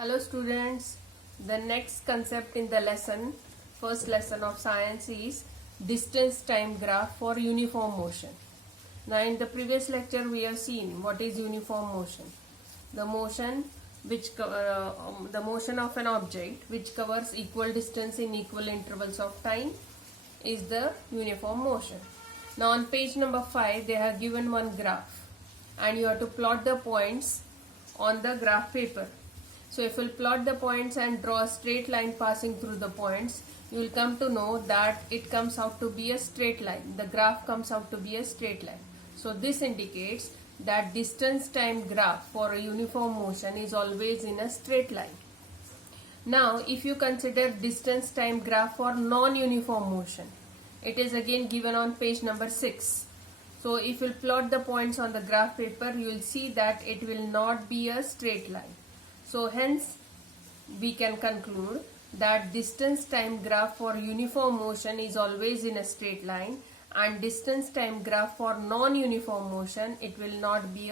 Hello students, the next concept in the lesson, first lesson of science is distance time graph for uniform motion. Now in the previous lecture we have seen what is uniform motion. The motion the motion of an object which covers equal distance in equal intervals of time is the uniform motion. Now on page number 5 they have given one graph and you have to plot the points on the graph paper. So if we'll plot the points and draw a straight line passing through the points, you will come to know that it comes out to be a straight line. The graph comes out to be a straight line. So this indicates that distance time graph for a uniform motion is always in a straight line. Now if you consider distance time graph for non-uniform motion, it is again given on page number 6. So if you plot the points on the graph paper, you will see that it will not be a straight line. So hence we can conclude that distance time graph for uniform motion is always in a straight line, and distance time graph for non-uniform motion, it will not be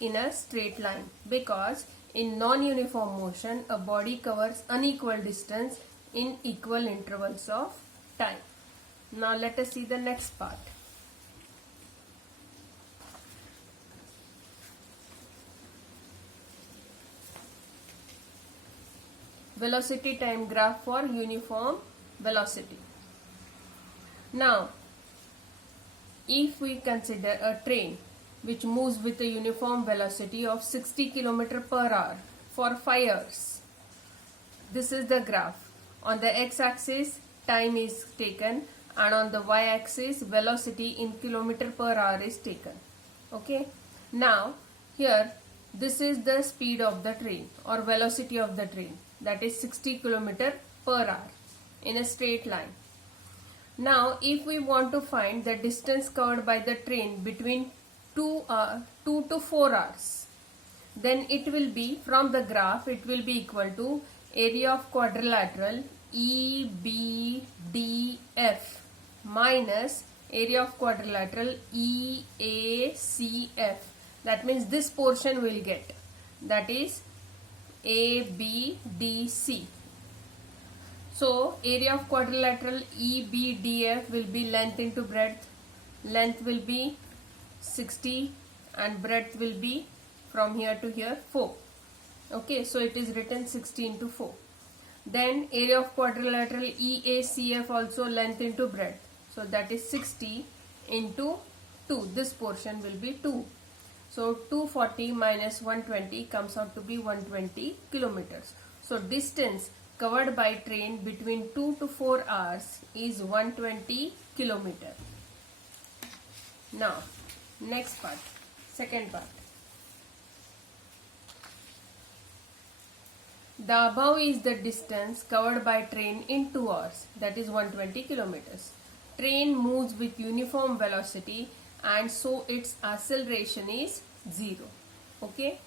in a straight line, because in non-uniform motion a body covers unequal distance in equal intervals of time. Now let us see the next part. Velocity time graph for uniform velocity. Now, if we consider a train which moves with a uniform velocity of 60 km per hour for 5 hours, this is the graph. On the x-axis, time is taken, and on the y-axis, velocity in km per hour is taken. Okay. Now, here, this is the speed of the train or velocity of the train. That is 60 km per hour in a straight line. Now if we want to find the distance covered by the train between 2 to 4 hours, then it will be, from the graph, it will be equal to area of quadrilateral EBDF minus area of quadrilateral EACF. That means this portion will get, that is ABDC. So area of quadrilateral EBDF will be length into breadth. Length will be 60 and breadth will be from here to here 4. Okay, so it is written 60 into 4. Then area of quadrilateral EACF also length into breadth. So that is 60 into 2. This portion will be 2. So 240 minus 120 comes out to be 120 kilometers. So distance covered by train between 2 to 4 hours is 120 kilometer. Now next part, second part. The above is the distance covered by train in 2 hours, that is 120 kilometers. Train moves with uniform velocity and so its acceleration is 0. Okay.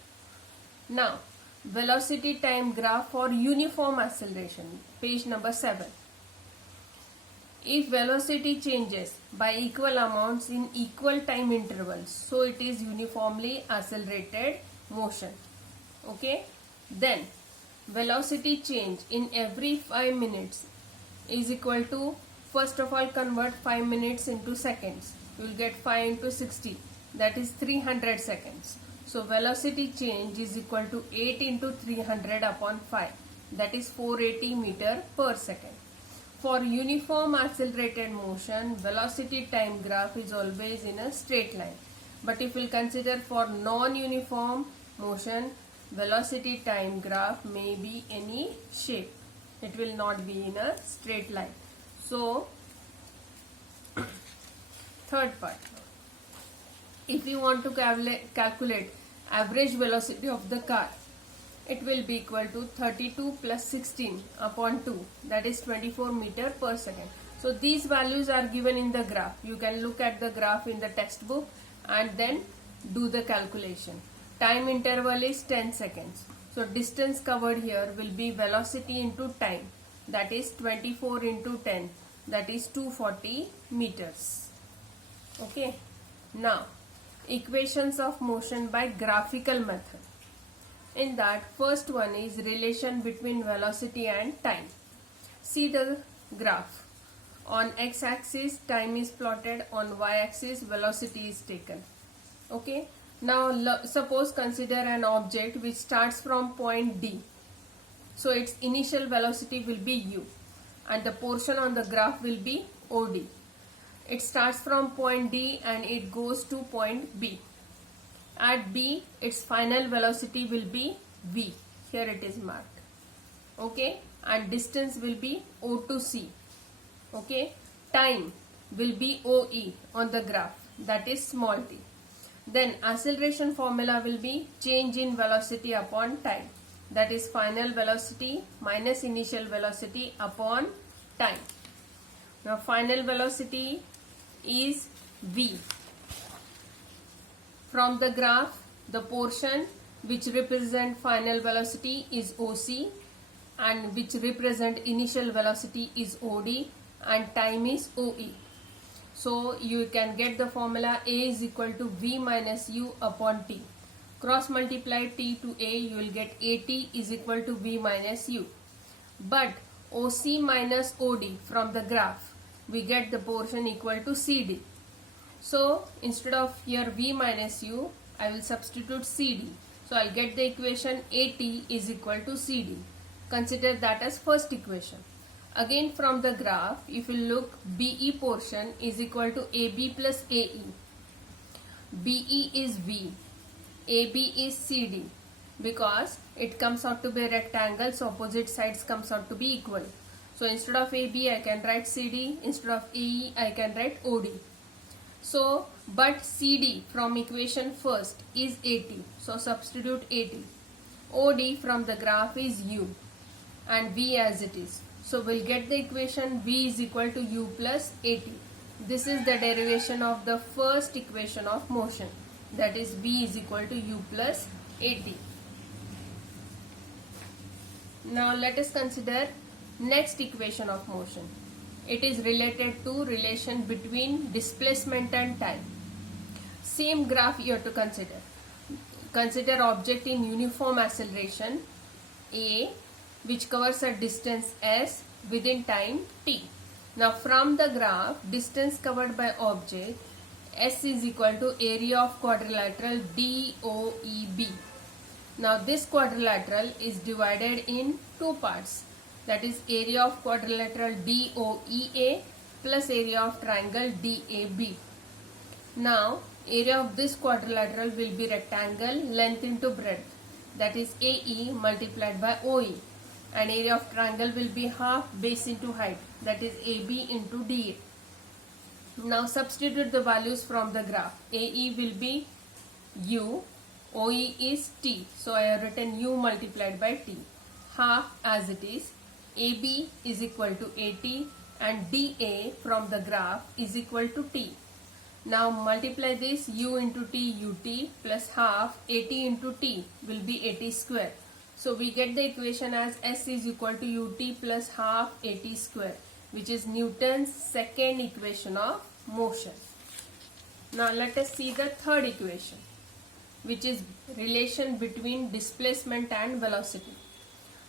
Now velocity time graph for uniform acceleration, page number 7. If velocity changes by equal amounts in equal time intervals, so it is uniformly accelerated motion. Okay. Then velocity change in every 5 minutes is equal to, first of all convert 5 minutes into seconds. You will get 5 into 60, that is 300 seconds. So velocity change is equal to 8 into 300 upon 5, that is 480 meter per second. For uniform accelerated motion, velocity time graph is always in a straight line. But if we consider for non-uniform motion, velocity time graph may be any shape. It will not be in a straight line. So third part, if you want to calculate average velocity of the car, it will be equal to 32 plus 16 upon 2, that is 24 meter per second. So these values are given in the graph. You can look at the graph in the textbook and then do the calculation. Time interval is 10 seconds. So distance covered here will be velocity into time, that is 24 into 10, that is 240 meters. Okay. Now equations of motion by graphical method. In that, first one is relation between velocity and time. See the graph. On x-axis time is plotted, on y-axis velocity is taken. Okay. Now suppose consider an object which starts from point D. So its initial velocity will be u and the portion on the graph will be OD. It starts from point D and it goes to point B. At B, its final velocity will be v. Here it is marked. Okay, and distance will be O to C. Okay, time will be OE on the graph, that is small t. Then acceleration formula will be change in velocity upon time, that is final velocity minus initial velocity upon time. Now final velocity is v. From the graph, the portion which represent final velocity is OC and which represent initial velocity is OD and time is OE. So you can get the formula A is equal to V minus U upon T. Cross multiply T to A, you will get AT is equal to V minus U. But OC minus OD from the graph, we get the portion equal to CD. So instead of here V minus U, I will substitute CD. So I'll get the equation AT is equal to CD. Consider that as first equation. Again from the graph, if you look, BE portion is equal to AB plus AE. BE is V, AB is CD, because it comes out to be a rectangle, so opposite sides comes out to be equal. So instead of AB I can write CD, instead of AE I can write OD. So but CD from equation first is AT, so substitute AT. OD from the graph is U and V as it is. So we'll get the equation V is equal to U plus AT. This is the derivation of the first equation of motion, that is V is equal to U plus AT. Now let us consider next equation of motion. It is related to relation between displacement and time. Same graph you have to consider. Consider object in uniform acceleration A, which covers a distance s within time t. Now from the graph, distance covered by object s is equal to area of quadrilateral DOEB. Now this quadrilateral is divided in two parts, that is area of quadrilateral DOEA plus area of triangle DAB. Now area of this quadrilateral will be rectangle length into breadth, that is AE multiplied by OE, and area of triangle will be half base into height, that is AB into DA. Now substitute the values from the graph. AE will be U, OE is T, so I have written U multiplied by T, half as it is. AB is equal to AT and DA from the graph is equal to T. Now multiply this, U into T UT plus half AT into T will be AT square. So we get the equation as S is equal to UT plus half AT square, which is Newton's second equation of motion. Now let us see the third equation, which is relation between displacement and velocity.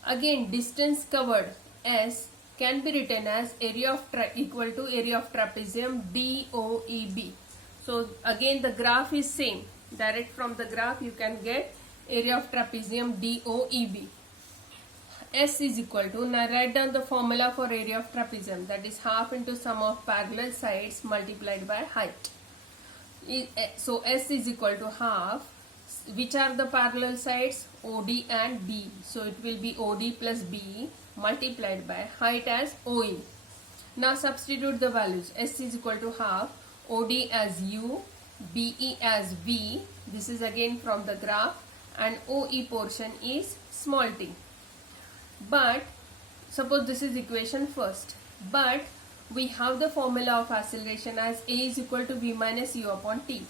Again, distance covered S can be written as area of equal to area of trapezium DOEB. So again the graph is same. Direct from the graph you can get area of trapezium DOEB. S is equal to, now write down the formula for area of trapezium, that is half into sum of parallel sides multiplied by height. So S is equal to half. Which are the parallel sides? OD and B. So it will be OD plus B multiplied by height as OE. Now substitute the values. S is equal to half, OD as U, BE as V. This is again from the graph, and OE portion is small t. But suppose this is equation first, but we have the formula of acceleration as A is equal to V minus U upon T.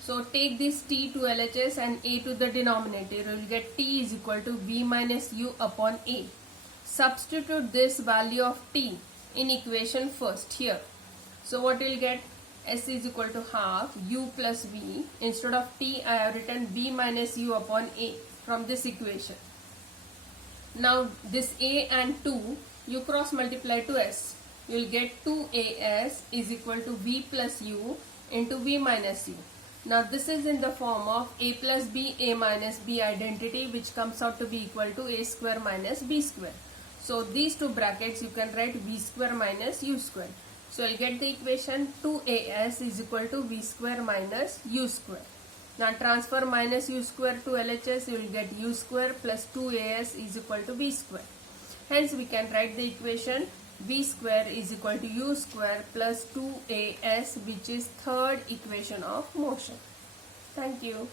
So take this T to LHS and A to the denominator. You will get T is equal to V minus U upon A. Substitute this value of T in equation first here. So what you will get? S is equal to half U plus V. Instead of T I have written V minus U upon A. from this equation. Now this a and 2 you cross multiply to s. You will get 2as is equal to v plus u into v minus u. Now this is in the form of a plus b, a minus b identity, which comes out to be equal to a square minus b square. So these two brackets you can write v square minus u square. So I'll get the equation 2as is equal to v square minus u square. Now transfer minus u square to LHS, you will get u square plus 2as is equal to v square. Hence we can write the equation v square is equal to u square plus 2as, which is third equation of motion. Thank you.